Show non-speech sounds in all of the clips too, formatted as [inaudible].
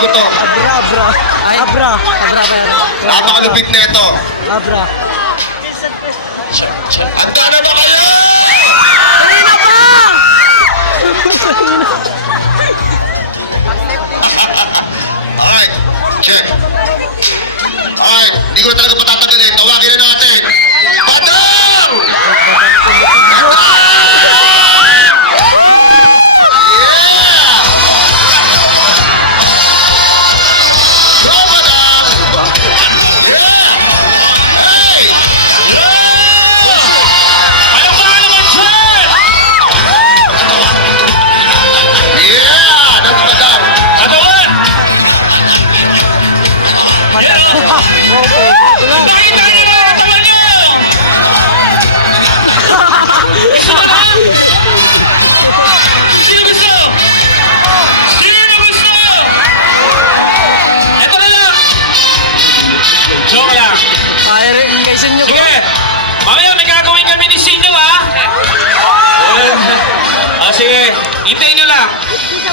ko to. Abra, abra. Ay. Abra. Abra pa yan. Napakalupit na ito. Abra. Handa na ba kayo? Kanina pa! Alright, check. Alright, hindi ko talaga patatagalin. Tawagin na natin.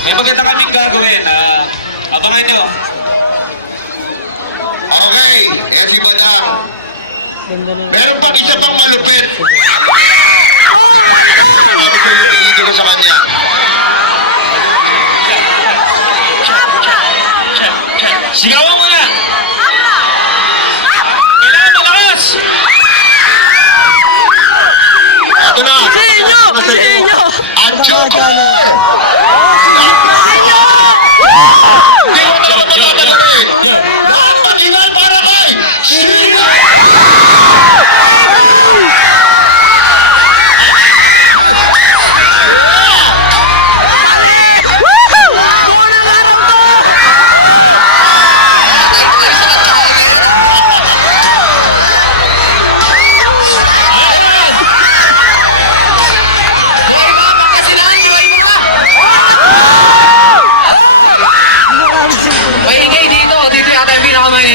May maganda kaming gagawin. Ah, abangan nyo. Okay, yan si Badang. Meron pang isa pang malupit. Sabi ko yung tingin ko sa kanya. Sigawan mo na! Kailangan malakas! Ito na! Sa inyo! Sa inyo! Ang Joker! Hindi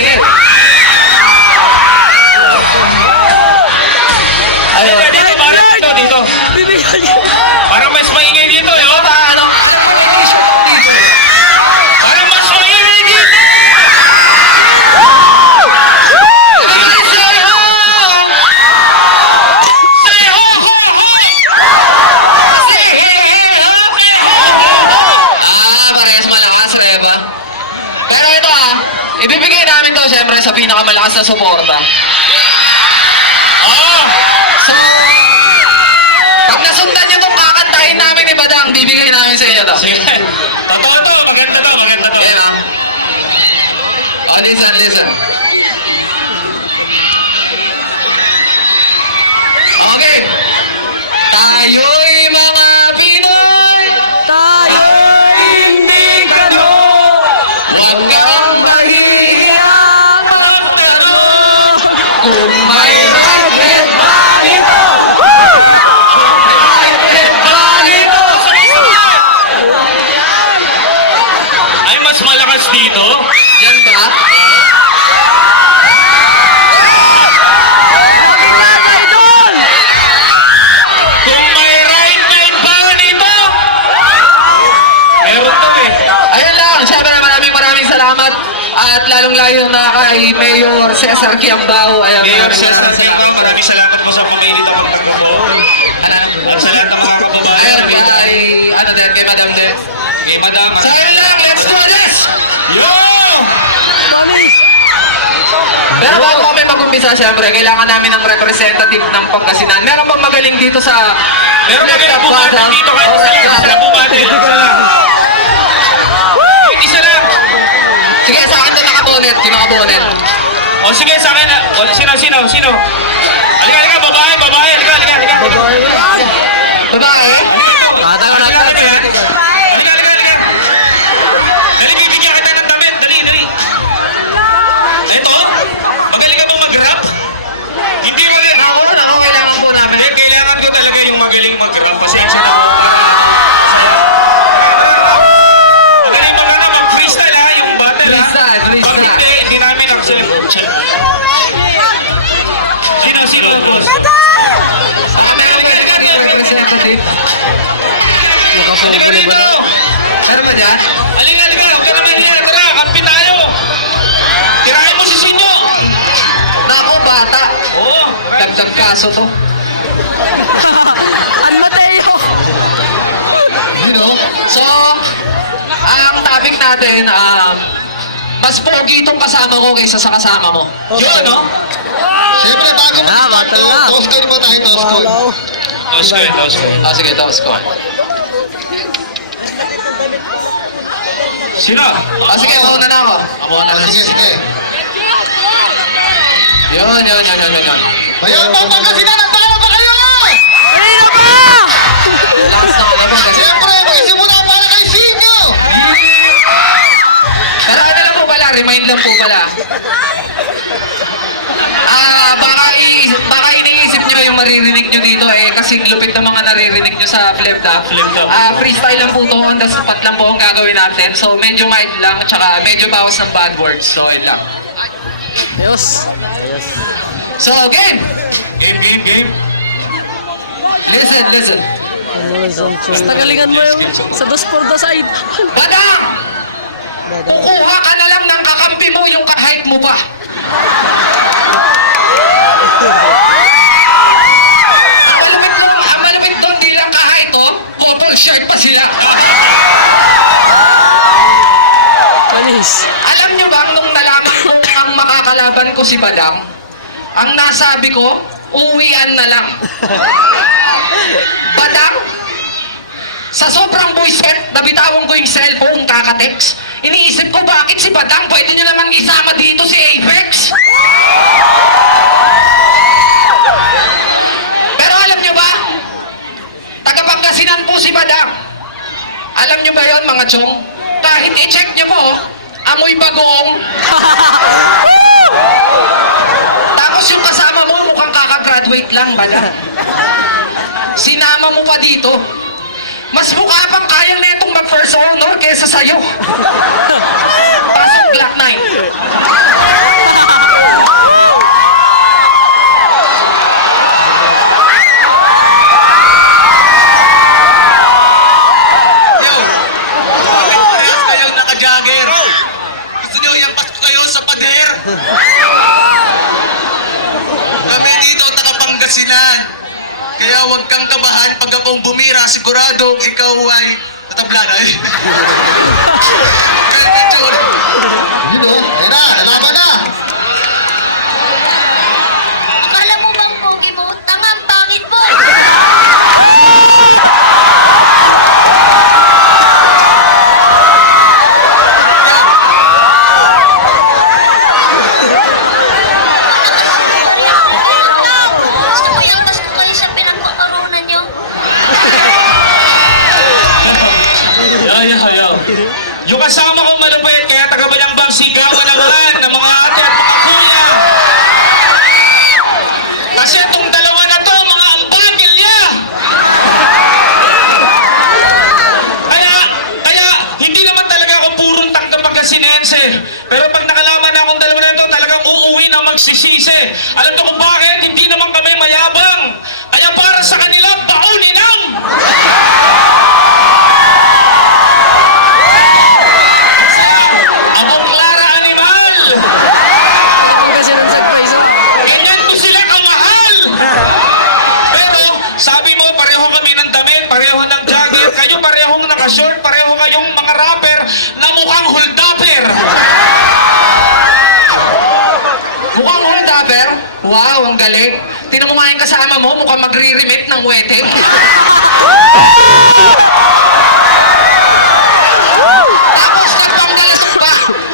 yung pinakamaingay. Ayun. Dito, parang dito, dito. Bibigyan niyo. Parang mas maingay dito, eh. oh. Ano? Parang mas maingay dito! Say ho, ho, ho! Say he, he, ho, he, ho, ho, ho! Ah, parehas malakas, Reba. Pero ito ah, ibibigay namin to syempre sa pinakamalakas na suporta. Ah! So, pag nasundan nyo itong kakantahin namin ni Badang, bibigay namin sa inyo to. Sige. Yan ba? Kung may right side ba nito? Meron to eh. Ayun lang, syempre maraming maraming salamat at lalong layo na kay Mayor Cesar Kiambao. Ayan, Mayor maraming Cesar Sengko, mag-umpisa, syempre, kailangan namin ng representative ng Pangasinan. Meron bang magaling dito sa... Meron magaling bumati dito isa lang. Isa lang bumati. Isa lang. Isa lang. Sige, sa akin na nakabonet, yung nakabonet. O sige, sa akin na. O, sino, sino, sino? Halika, halika, babae, babae. Halika, halika, halika. Babae. Babae? Tatawa na Halika, asikaso to. [laughs] An Mateo. You know? So, ang topic natin, um, mas pogi itong kasama ko kaysa sa kasama mo. Yun, no? Siyempre, bago mo Ah, to, na. toss ko mo tayo, toss ko. Tapos ko tapos ko. Ah, sige, tapos ko. Sino? Ah, sige, mauna na ako. Mauna Ah, na. sige, sige. Yun, yun, yun, yun, yun, yun. Bayan pa pa kasi na, nagtalo pa kayo! Kanina pa! Last na ako kasi. Siyempre, magsimula para kay Singo! Pero ano lang po pala, remind lang po pala. Ah, baka, i baka iniisip nyo yung maririnig nyo dito eh, kasi lupit ng mga naririnig nyo sa flip top. Flip top. Ah, freestyle lang po to, on the spot lang po ang gagawin natin. So, medyo mild lang, tsaka medyo bawas ng bad words. So, yun lang. Ayos. Ayos. So, game! Game, game, game. Listen, listen. Basta galingan mo yung sa dos por dos side. Badang! Kuha ka na lang ng kakampi mo yung kahit mo pa. Ang malupit mo, ang malupit doon, di lang kahit to, couple shirt pa sila. Manis. Alam nyo bang nung nalaman ko ang makakalaban ko si Badang, ang nasabi ko, uwian na lang. [laughs] Badang, sa sobrang buiset, nabitawan ko yung cellphone kakatext. Iniisip ko bakit si Badang pwede nyo naman isama dito si Apex. Pero alam nyo ba, tagapangasinan po si Badang. Alam nyo ba yon mga chong? Kahit i-check nyo po, amoy bagoong. [laughs] Tapos yung kasama mo, mukhang kakagraduate lang bala. Sinama mo pa dito. Mas mukha pang kayang netong mag-first honor kesa sa'yo. Pasok Black Knight. Yo! Bakit parehas kayong naka-jogger? Gusto niyo yampas ko kayo sa pader? Kami dito takapangasinan. Kaya huwag kang kabahan pag akong bumira, siguradong ikaw ay tatablan ay. [laughs] Kaya medyo, You know? Ayun na, nalaban na! Akala mo bang pogi mo? Tangang pangit mo! Gusto mo iantas ko kayo sa pinagkakaronan nyo? Yeah, yeah, yeah. Yung kasama kong malupit, kaya taga bang sigawan naman ng mga ate at mga kuya. Kasi itong dalawa na to, mga ambagilya. Kaya, kaya, hindi naman talaga ako purong tagapagkasinense. Pero pag nakalaman na akong dalawa na to, talagang uuwi na magsisisi. Alam to kung bakit? Hindi naman kami mayabang. Kaya para sa kanila, pauninam! Abong Clara Animal! Ang kasi ng surprise. oh. Ganyan ko sila kamahal! Pero, sabi mo, pareho kami ng damit, pareho ng jogger, kayo parehong naka-short, pareho kayong mga rapper na mukhang holdapper! Mukhang holdapper? Wow, ang galing. Tinan mo nga yung kasama mo, mukhang magre-remake ng wedding. Tapos nagpanggalatok pa.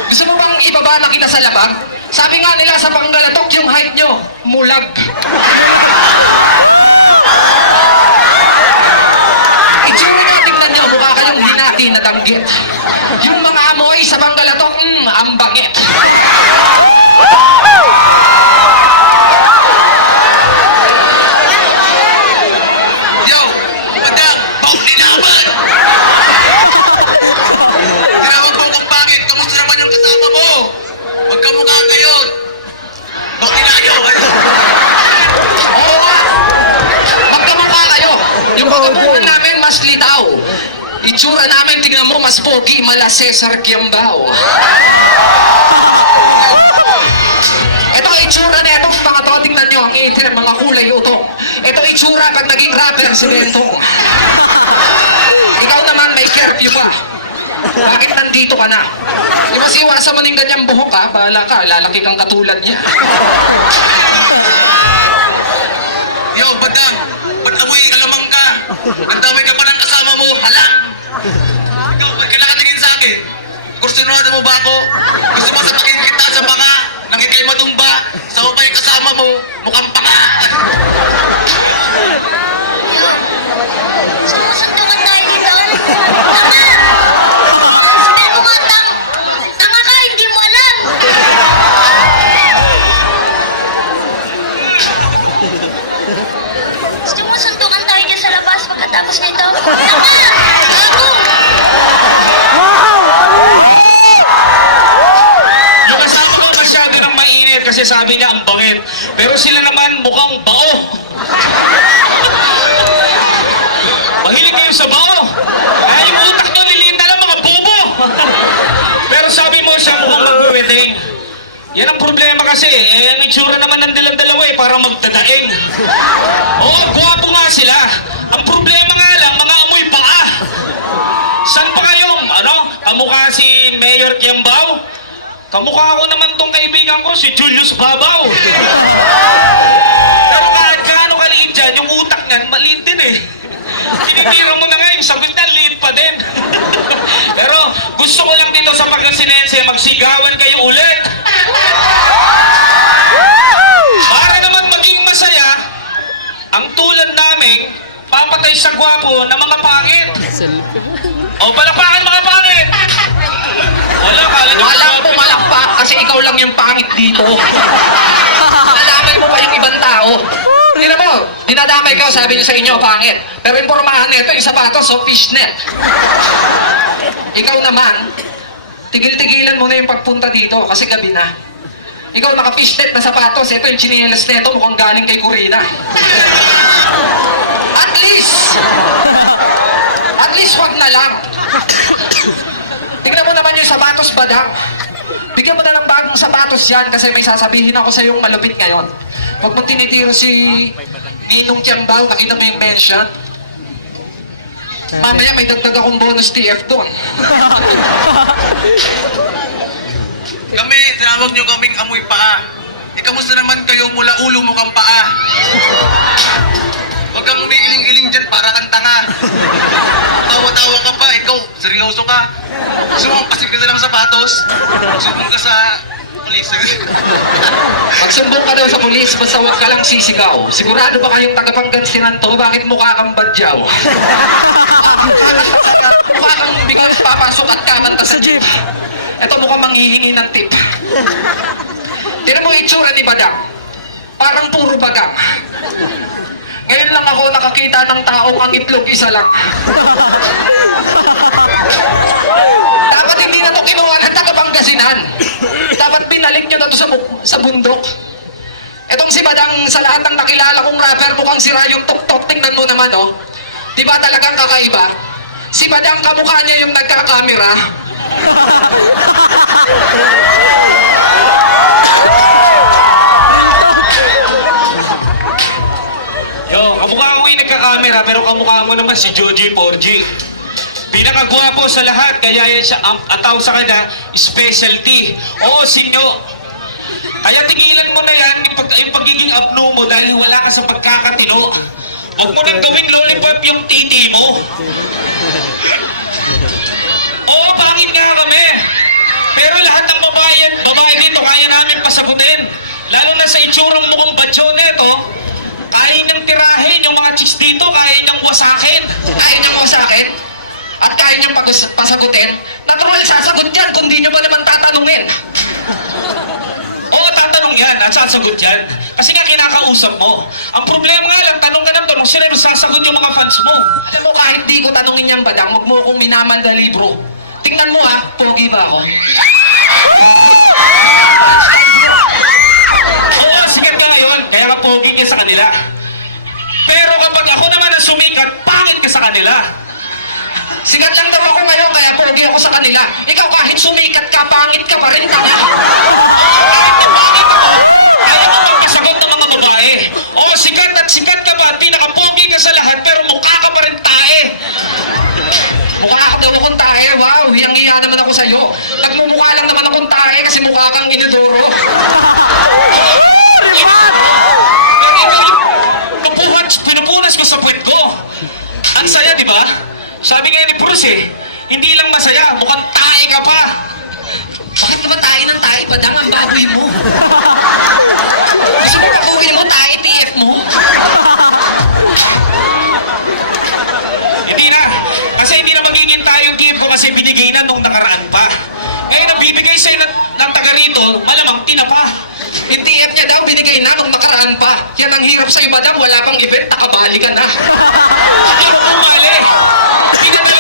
Gusto mo bang ibaba na kita sa labag? Sabi nga nila sa panggalatok, yung height nyo, mulag. Itsura nyo, tingnan nyo, mukha kayong hinati na danggit. Yung mga amoy sa panggalatok, mm, ang bangit. yo! Madang, pauli naman! Tinawag mo kung bakit, kamusta naman yung kasama mo? Magkamukha kayo! Bakit na kayo? Oo nga. Magkamukha kayo. Yung pagkabuhan namin, mas litaw. Itsura namin, tingnan mo, mas Cesar Kiambao. Ito, itsura na itong mga to, tingnan nyo, ang itim, mga kulay utot. naging rapper si Bentong. Ikaw naman may curfew pa. Bakit nandito ka na? Iwas-iwasan mo ng ganyang buhok ha. Bahala ka, lalaki kang katulad niya. Yo, badang! Ba't amoy alamang ka? Ang dami ka pa ng kasama mo, halang! Kursunada mo ba ako? Gusto mo sapakin kita sa baka? Nang ikay matumba? Sa pa yung kasama mo? Mukhang paka! Gusto mo suntukan tayo dyan sa labas pagkatapos nito? Tanga! Mainit kasi sabi niya ang bangit. Pero sila naman mukhang bao. [laughs] Mahilig kayo sa bao. Ay, yung utak nyo liliit na lang mga bobo. Pero sabi mo siya mukhang mag-wedding. Yan ang problema kasi. Eh, ang itsura naman ng dilang dalawa eh, parang magdadaing. Oo, gwapo nga sila. Ang problema nga lang, mga amoy paa. San pa kayo? Ano? Kamukha si Kiambao? Kamukha ko naman tong kaibigan ko, si Julius Babaw. [laughs] Pero kahit gaano kaliit dyan, yung utak niyan, maliit din eh. Tinitira mo na nga, yung sagot niya, liit pa din. [laughs] Pero gusto ko lang dito sa Pagkasinense, magsigawan kayo ulit. Para naman maging masaya, ang tulad namin, papatay sa gwapo na mga pangit. O, palakpakan mga pangit! [laughs] Wala, kala nyo Walang pumalakpak kasi ikaw lang yung pangit dito. [laughs] Nalaman mo pa yung ibang tao. Tingnan mo, dinadamay ka, sabi niya sa inyo, pangit. Pero yung pormahan nito, yung sapatos, so fishnet. Ikaw naman, tigil-tigilan mo na yung pagpunta dito kasi gabi na. Ikaw naka-fishnet na sapatos, ito yung chinelas nito, mukhang galing kay Corina. At least, at least wag na lang. Mo naman yung sapatos, badang. Bigyan mo na ng bagong sapatos yan kasi may sasabihin ako sa yung malupit ngayon. Huwag mo tinitiro si Ninong Tiambao, nakita mo yung mention. Mamaya may dagdag akong bonus TF doon. [laughs] Kami, tinawag nyo kaming amoy paa. E kamusta naman kayo mula ulo mo kang paa? Kang umiiling-iling dyan para kang tanga. Tawa-tawa ka pa, ikaw, seryoso ka. Sumampasin ka sa ng sapatos. Sumbong ka sa police. [laughs] Magsumbong ka daw sa pulis, basta huwag ka lang sisigaw. Sigurado ba kayong tagapanggansinan to? Bakit mukha kang badyaw? mukha kang biglang papasok at kamanta sa jeep. Ito mukhang manghihingi ng tip. Tinan mo itsura ni Badang. Parang puro bagang. Ngayon lang ako nakakita ng taong ang itlog isa lang. Dapat hindi na to kinuha ng tagapangasinan. Dapat binalik nyo na to sa, sa bundok. Etong si Badang sa lahat ng nakilala kong rapper mukhang sira yung tuktok. Tingnan mo naman oh. Di ba talagang kakaiba? Si Badang kamukha niya yung nagkakamera. [laughs] pero kamukha mo naman si Joji 4G. Pinakagwapo sa lahat, kaya yan siya ang ataw sa kanya, specialty. Oo, sinyo. Kaya tigilan mo na yan, yung, pag, yung pagiging abno mo dahil wala ka sa pagkakatino. Huwag mo nang gawing lollipop yung titi mo. Oo, pangit nga kami. Pero lahat ng babae, babae dito, kaya namin pasagutin. Lalo na sa itsurang mukhang batyo neto, kaya niyang tirahin yung mga chicks dito, kaya niyang wasakin. Kaya niyo mo sa akin? At kaya niyo pagus- pasagutin? Natural sasagot yan kung di niyo ba naman tatanungin. [laughs] Oo, tatanong yan at sasagot yan. Kasi nga kinakausap mo. Ang problema nga lang, tanong ka ng tanong, sila yung sasagot yung mga fans mo. Alam mo, kahit di ko tanungin yan, badang, huwag mo akong minamanda libro. Tingnan mo ha, pogi ba ako? [laughs] Oo, sikat ka ngayon, kaya ka sa kanila. Pero kapag ako naman ang sumikat, pangit ka sa kanila. Sigat lang daw ako ngayon, kaya pogi ako sa kanila. Ikaw kahit sumikat ka, pangit ka pa rin, tanga. Kahit na pangit ako, kaya mo magkasagot ng mga babae. Oo, sikat at sikat ka ba, pinaka-pogi ka sa Sabi nga ni Bruce eh, hindi lang masaya, mukhang tae ka pa. Bakit naman tayo ng tayo? Badang ang baboy mo. Gusto mo pakuin mo tayo, TF mo? Hindi na. Kasi hindi na magiging tayo yung team ko kasi binigay na nung nakaraan pa. Ngayon, ang bibigay sa'yo ng, ng taga rito, malamang tinapa. Yung TF niya daw, binigay na nung nakaraan pa. Yan ang hirap sa iba daw, wala pang event, nakabali ka na. Hindi ako pumali. Pinadala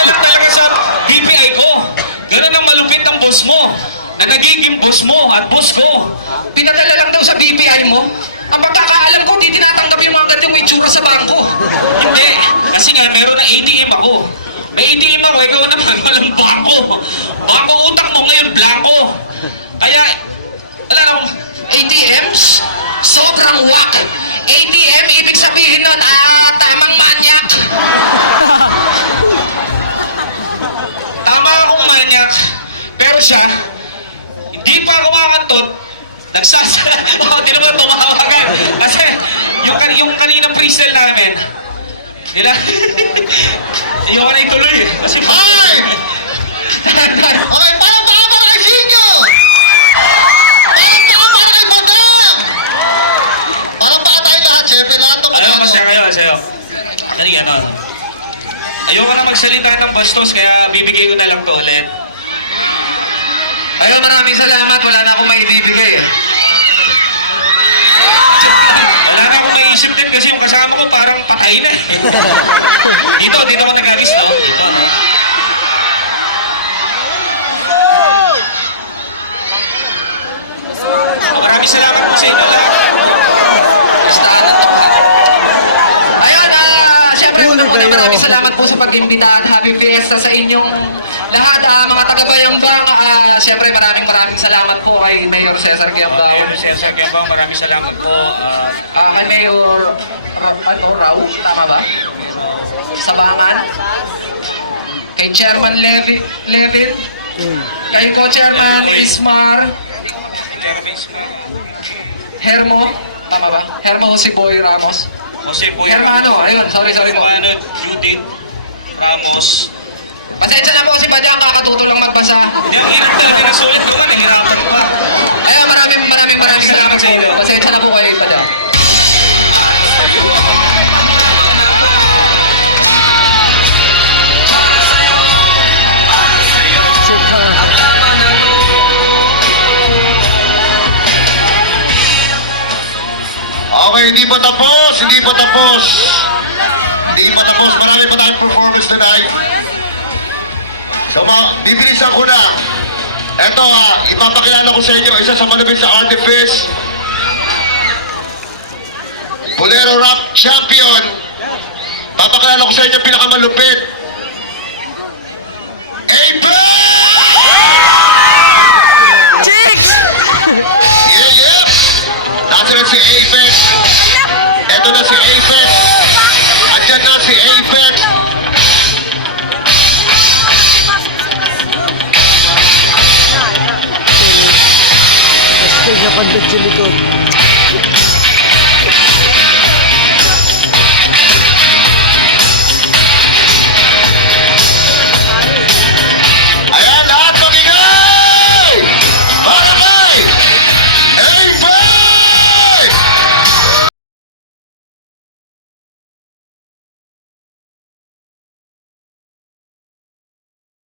Na nagiging boss mo at boss ko. Pinadala lang daw sa BPI mo. Ang pagkakaalam ko, di tinatanggap yung mga gantong itsura sa bangko. Hindi. Kasi nga, meron na ATM ako. May ATM ako, ikaw naman, [laughs] walang bangko. Bangko utak mo ngayon, blanco. Kaya, alam ATMs? Sobrang wak. ATM, ibig sabihin nun, ah, tamang manyak. Nila, ayoko [laughs] na ituloy. Kasi, Five! Okay, palakpakan kay Sinyo! Palakpakan kay Badang! Palakpakan tayo lahat, syempre lahat ng Ayaw ano. masaya kayo, masaya. Dali ma'am. Ayoko na magsalita ng bastos, kaya bibigay ko na lang to ulit. Ayun, maraming salamat. Wala na akong maibibigay. Wala na akong maisip din kasi yung kasama ko parang eh. [laughs] dito, dito ako nag-alis, no? Dito, no? Maraming salamat po sa inyo lahat. Listahan ng tuhan. Ayun, ah, kayo. maraming salamat po sa pag-imbita at happy fiesta sa inyong lahat, ah, mga taga-bayang bang. Ah, siyempre, maraming maraming salamat po kay Mayor Cesar Quiambao. Ayun, Sensor Kembang, maraming salamat po. Ah, Ah, kay Mayor Ra- ano, Rao, tama ba? Sabangan. Kay Chairman Levi, Levin. Kay Co-Chairman Ismar. Hermo. Tama ba? Hermo si Boy Ramos. Jose po Hermano, ayun, sorry, sorry po. Hermano, Judith, Ramos. Pasensya na po kasi ba dyan kakatuto lang magbasa. Hindi, ang hirap talaga ng sulit ko, nahirapan pa. Ayun, maraming maraming maraming salamat sa inyo. Pasensya na po kayo pa Okay, hindi pa tapos, hindi pa tapos. Hindi pa tapos, marami pa tayong performance tonight. So, bibilisan ko na. Ito ha, ipapakilala ko sa inyo, isa sa malapit sa artifice. Bolero Rap Champion. Papakilala ko sa inyo pinakamalupit. Eto na